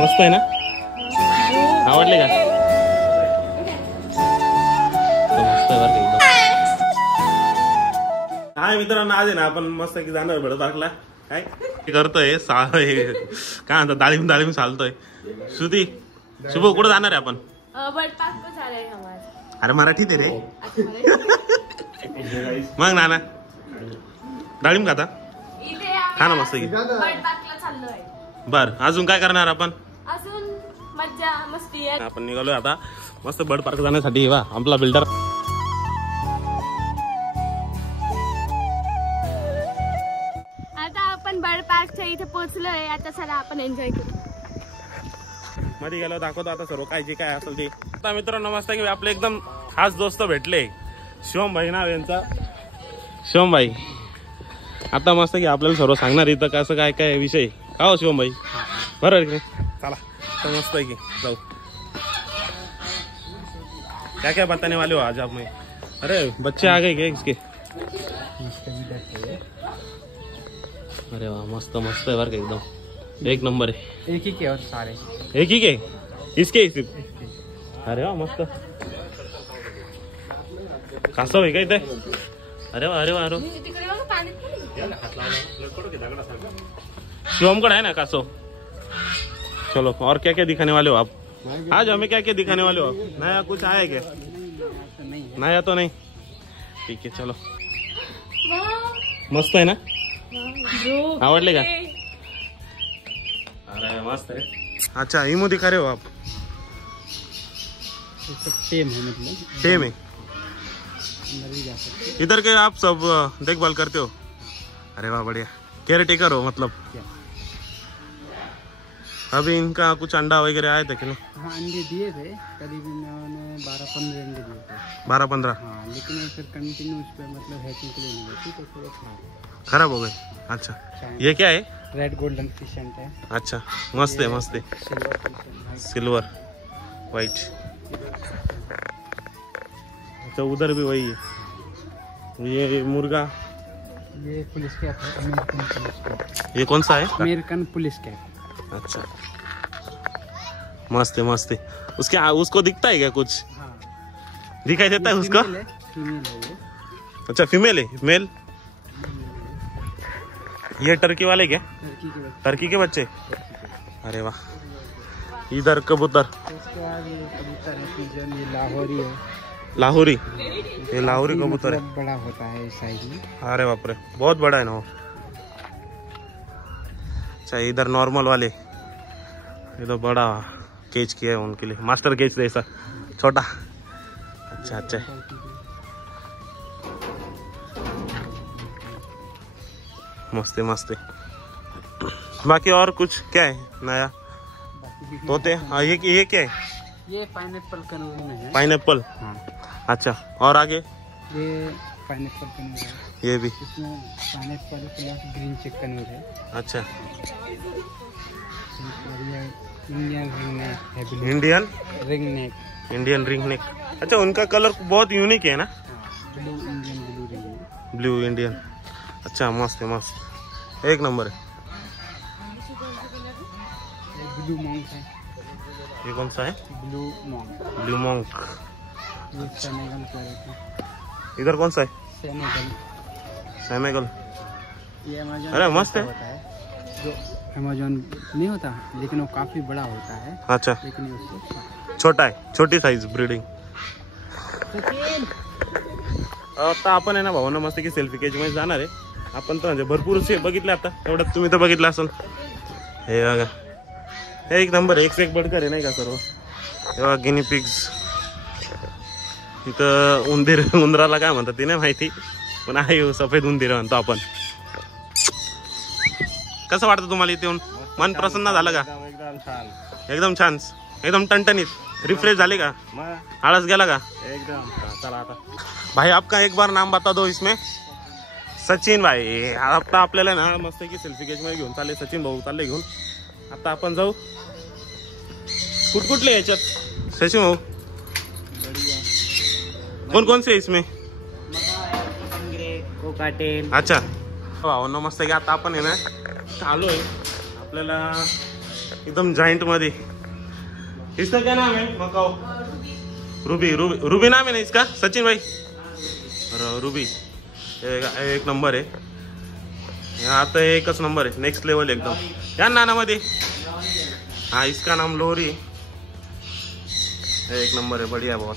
मस्त आहे ना, आवडले का? मस्त आहे बरं एकदम. हाय मित्रांनो, आज आहे ना आपण मस्त की जाणार बड पार्कला. काय करतोय काय म्हणतात, डाळिंब चालतोय. श्रुती शुभ कुठं जाणार आहे आपण? बर्ड पार्क को जा रहे हैं हमारे. अरे मराठीत आहे रे. मग नाना डाळिंब खाता खा ना मस्त की. बर्ड पार्कला चाललोय. बर अजून काय करणार आपण? अजून मज्जा मस्ती आहे. आपण निघालोय आता मस्त बर्ड पार्क जाण्यासाठी. वा आपला बिल्डर. आता आपण बर्ड पार्कच्या इथे पोहोचलोय. आता चला आपण एन्जॉय करू. मध्ये गेलो दाखवतो आता सर्व काय जे काय असेल ते. आता मित्रांनो मस्त की आपले एकदम खास दोस्त भेटले. शिवम भाई नाव यांचा. शिवम भाई आता मस्त की आपल्याला सर्व सांगणार इथं कसं काय काय विषय. का हो शिवम भाई? बरोबर की चला तो मस्त आहे की जाऊ. क्या क्या बताने वाले हो आज आप में? अरे बच्चे आ गए क्या इसके? अरे वाह मस्त मस्त है बरं का एकदम एक नंबर है. एक ही के और सारे एक ही के इसके सिर्फ. अरे वाह मस्त. कासव आहे का इथे? अरे वाह अरे वाह अरे शिवमगढ़ है ना कासव. चलो और क्या क्या दिखाने वाले हो आप आज हमें? क्या क्या दिखाने वाले हो? नया कुछ आया क्या? नया तो नहीं. ठीक है चलो. मस्त है ना, आवडले का? अरे मस्त है. अच्छा इमो दिखा रहे हो आप? टेम है मतलब टेम है. अंदर भी जा सकते. इधर के आप सब देखभाल करते हो? अरे वाह बढ़िया. केयर टेकर हो मतलब. अभी इनका कुछ अंडा वगैरह आए थे कि नहीं? हाँ अंडे दिए थे करीबन 12-15 अंडे दिए थे. 12-15. हाँ लेकिन फिर कंटिन्यू उस पर मतलब हैचिंग के लिए नहीं होती तो थोड़ा खराब हो गए. अच्छा ये क्या है? रेड गोल्डन फिशेंट है. अच्छा मस्त है मस्त है. Silver pheasant silver white. अच्छा उधर भी वही है. ये मुर्गा ये पुलिस कैप है. American police cap. ये कौन सा है? American police cap. अच्छा मस्त है मस्त है. उसके उसको दिखता है क्या कुछ? हाँ दिखाई देता है उसका? फीमेल है ये. अच्छा फीमेल है. मेल ये टर्की वाले क्या? टर्की के बच्चे. अरे वाह. इधर कबूतर. इसके बाद ये कबूतर है पिजन. ये लाहौरी है. लाहौरी. ये लाहौरी कबूतर है. बड़ा होता है इस साइज में. अरे बाप रे बहुत बड़ा है ना वो. अच्छा इधर नॉर्मल वाले. ये तो बड़ा केज किया है उनके लिए. मास्टर केज जैसा छोटा. अच्छा अच्छा मस्त है मस्त है. बाकी और कुछ क्या है नया? तोते. हाँ ये क्या है? ये पाइनएप्पल कनूर में है. पाइनएप्पल. हाँ. अच्छा और आगे? ये पाइनएप्पल कनूर है. ये भी. इसमें पाइनएप्पल प्लस ग्रीन चिक कनूर है. अच्छा इंडियन रिंग नेक है. Indian ring neck. Indian ring neck. अच्छा उनका कलर बहुत यूनिक है ना. Blue Indian blue ring. Blue Indian. अच्छा मस्त है मस्त एक नंबर है. ब्लू मॉन्क है. ये कौन सा है? Blue monk. Blue monk. ये सेनेगल पैरेट है. इधर कौन सा है? सेनेगल. सेनेगल. ये अमेज़न. अरे मस्त है. जो अमेज़न नहीं होता लेकिन वो काफी बड़ा होता है. अच्छा लेकिन ये उससे छोटा आहे. छोटी साईज ब्रीडिंग. आता आपण आहे ना भाऊ ना मस्त की सेल्फी केज मध्ये जाणार आहे आपण. तर म्हणजे भरपूर बघितले आता. एवढ्यात तुम्ही तर बघितलं असेल. हे बघा एक नंबर. एक से एक बडकर आहे नाही का सर्व. हे बघा गिनी पिग्स. इथं उंदराला काय म्हणतात ते नाही माहिती पण आहे सफेद उंदीर म्हणतो आपण. कसं वाटतं तुम्हाला इथे येऊन? मन प्रसन्न झालं का? एकदम छान. एकदम छान. एकदम टणटणीत. रिफ्रेश झाले का? आळस गेला का? एकदम. चला आता भाई आपका एक बार नाम बता दो इसमें. सचिन भाई. आता आपल्याला ना मस्त की सेल्फी केज मध्ये घेऊन चालले. सचिन भाऊ चालले घेऊन. आता आपण जाऊ कुठले याच्यात सचिन भाऊ? कौन कौन से इसमें? कोकाटेल. अच्छा भाऊ नमस्ते. की आता आपण आहे ना आलोय आपल्याला एकदम जॉइंट मध्ये। इसका क्या नाम है मकाओ? रूबी रूबी रूबी नाम है ना इसका सचिन भाई? रूबी एक नंबर है यहाँ आता है, एकच नंबर है, नेक्स्ट लेवल एकदम। या नाना मध्ये हाँ इसका नाम लोरी, एक नंबर है, बढ़िया बहुत।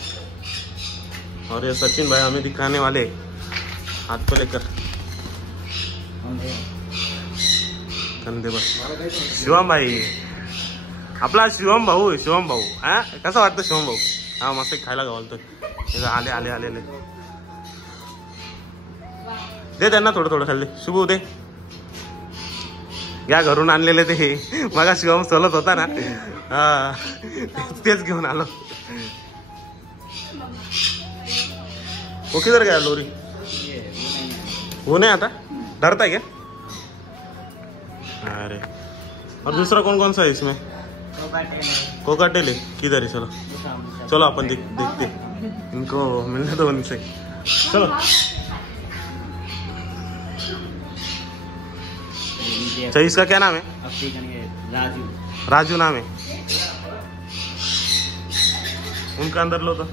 और ये सचिन भाई हमें दिखाने वाले हाथ को लेकर कंधे पर। शिवम भाई आपला शिवम भाऊ, शिवम भाऊ हा कसं वाटतं शिवम भाऊ? हा मस्त खायला घालतोय। आले आले आले आले दे त्यांना थोडं थोडं खाल्ले। शुभू दे घ्या, घरून आणलेले ते मगा शिवम सोलत होता ना, हा तेच घेऊन आलो। वो किधर गया लोरी? वो नहीं आता, डरता है क्या? अरे और दूसरा कौन कौन सा है इसमें? कोकाटेल है, किधर है? चलो चलो अपन देखते इनको, मिलने दो उनसे, चलो। अच्छा इसका क्या नाम है? राजू। राजू नाम है। उनका अंदर लो तो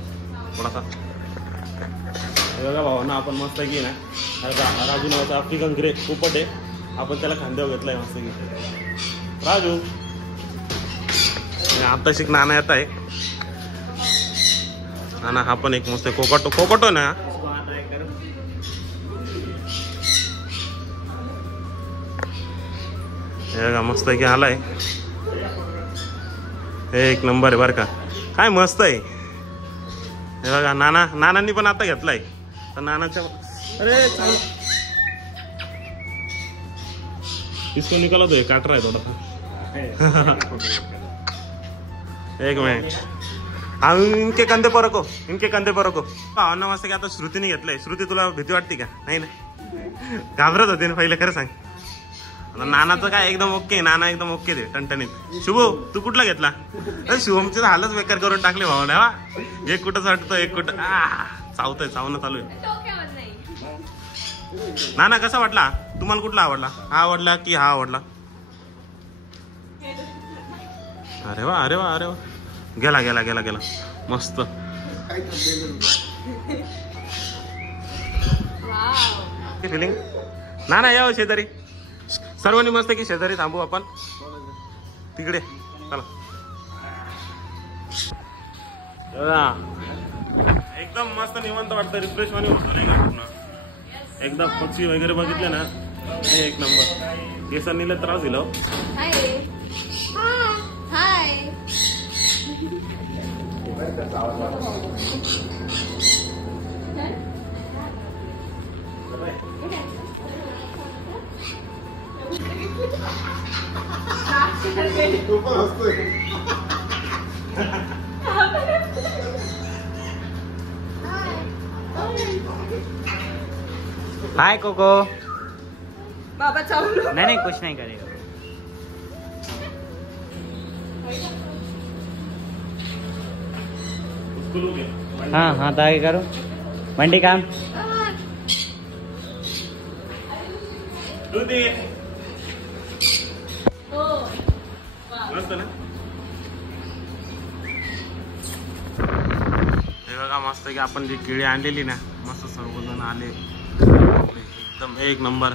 थोड़ा सा बघा भावांना, आपण मस्त की ना राजू नावाचा आफ्रिकन ग्रे पोपट आहे, आपण त्याला खांद्यावर घेतलाय मस्त की राजू। आता शिक नाना येत आहे, नाना हा पण एक मस्त कोकाटो, कोकाटो ना मस्त की आलाय, एक नंबर आहे बर का, काय मस्त आहे। हे बघा नाना, नानांनी पण आता घेतलाय तर नानाच्या, अरे इसको निकालो दो, काट रहा है थोड़ा सा। एक मिनिट, इनके कंधे पर रखो, इनके कंधे पर रखो। भावना मस्त की आता श्रुतीने घेतलंय। श्रुती तुला भीती वाटते का? नाही ना, घाबरत होते ना पहिले, खरं सांग। नानाचं काय एकदम ओके, नाना एकदम ओके ते टणटणीत। शुभू तू कुठला घेतला? शुभमचे हालच बेकार करून टाकले भावना, एक कुठं चढतो एक कुठं चावतोय, चावणं चालू आहे। नाना कसा वाटला तुम्हाला? कुठला आवडला? हा आवडला की हा आवडला? अरे वा अरे वा अरे वा, गेला गेला गेला गेला, मस्त। फिलिंग नाना या शेजारी, सर्वांनी मस्त की शेजारी थांबू आपण, तिकडे चला। एकदम मस्त निवांत वाटतं, रिफ्रेश वाणी होतं एकदा। पक्षी वगैरे बघितले ना, एक नंबर। केसांनीला त्रास दिला। हाय कोको। बाबा चावलो। नहीं कुछ नहीं करेगा। हाँ हाँ तो आगे करो, मंडी काम। मस्त ना, हे बघा मस्त की आपण जी केळी आणलेली ना, मस्त सर्वजण आले, एकदम एक नंबर।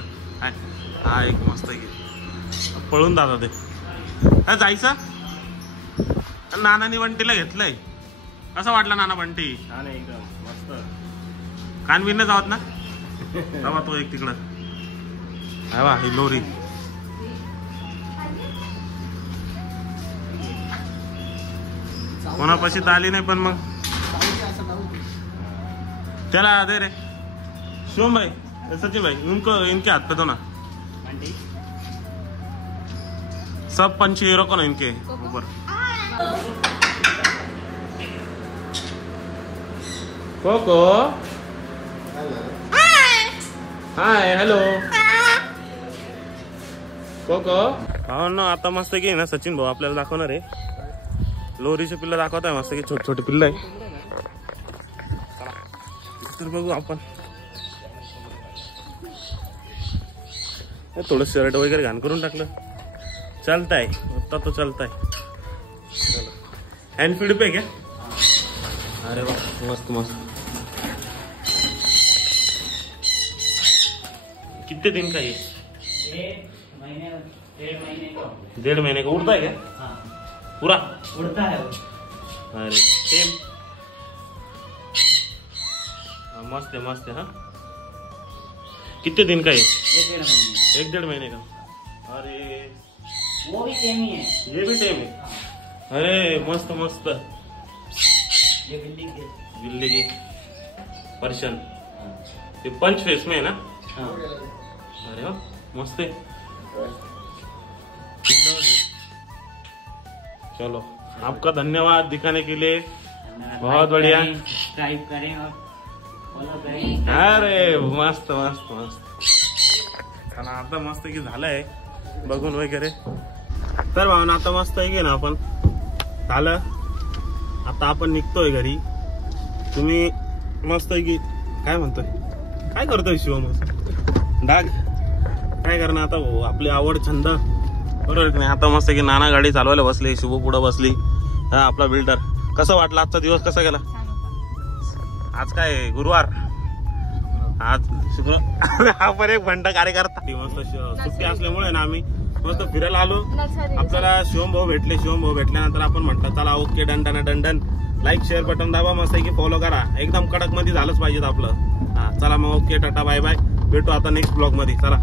हा एक मस्त की पळून जातात ते जायचं। नानानी बंटीला घेतलंय, कसं वाटलं नाना बंटी? एकदम मस्त। कानविन जावत ना बाबा, तो एक तिकडं आहे वा, ही लोरी। कोणापाशी तर आली नाही, पण मग त्याला दे रे शिवम भाई, सचिन भाई, उनको इनके हाथ पे दो ना, सब पंछी रखो ना इनके ऊपर। Coco hi hello Coco. भावांनो आता मस्त की ना सचिन भाऊ आपल्याला दाखवणार आहे, लोरीचे पिल्लं दाखवत आहे मस्त की, छोटे छोटे पिल्लं आहे। तर बघू आपण, थोडं शर्ट वगैरे घाण करून टाकलं, चलता है उतना तो चलता है। चलो हैंड फीड पे क्या? अरे वाह मस्त मस्त। कितने दिन का ये? 1.5 महीने का। उड़ता है क्या? पूरा उड़ता है वो। अरे सेम मस्त है मस्त है। हाँ कितने दिन का ये? 1.5 महीने। 1-1.5 महीने का। अरे वो भी सेम ही है। ये भी टेम है। अरे मस्त मस्त। ये बिल्ली की पर्शियन ये पंच फेस में है ना? हाँ। अरे वाह मस्त है। चलो आपका धन्यवाद दिखाने के लिए, बहुत बढ़िया। सब्सक्राइब करें और फॉलो करें। अरे मस्त मस्त मस्त। चला आता मस्त की झालंय बघून वगैरे। तर भावना आता मस्त आहे की ना आपण झालं। आता आपण निघतोय घरी। तुम्ही मस्त आहे की काय म्हणतोय? काय करतोय शिवम? डाग काय करणार आता भाऊ, आपली आवड छंद बरोबर की नाही? आता मस्त की नाना गाडी चालवायला बसली, शुभ पुढे बसली। हा आपला बिल्डर। कसं वाटलं आजचा दिवस कसा गेला? आज काय गुरुवार, आज शुक्र हा पण एक घंटा कार्यकर्ता मस्त सुट्टी असल्यामुळे ना आम्ही मस्त फिरायला आलो। आपल्याला शिवम भाऊ भेटल्यानंतर आपण म्हटलं चला okay done done done done. Like share button दाबा, मस्त की फॉलो करा। एकदम कडक मध्ये झालंच पाहिजे आपलं। हा चला मग ओके टाटा बाय बाय, भेटू आता नेक्स्ट ब्लॉग मध्ये। चला।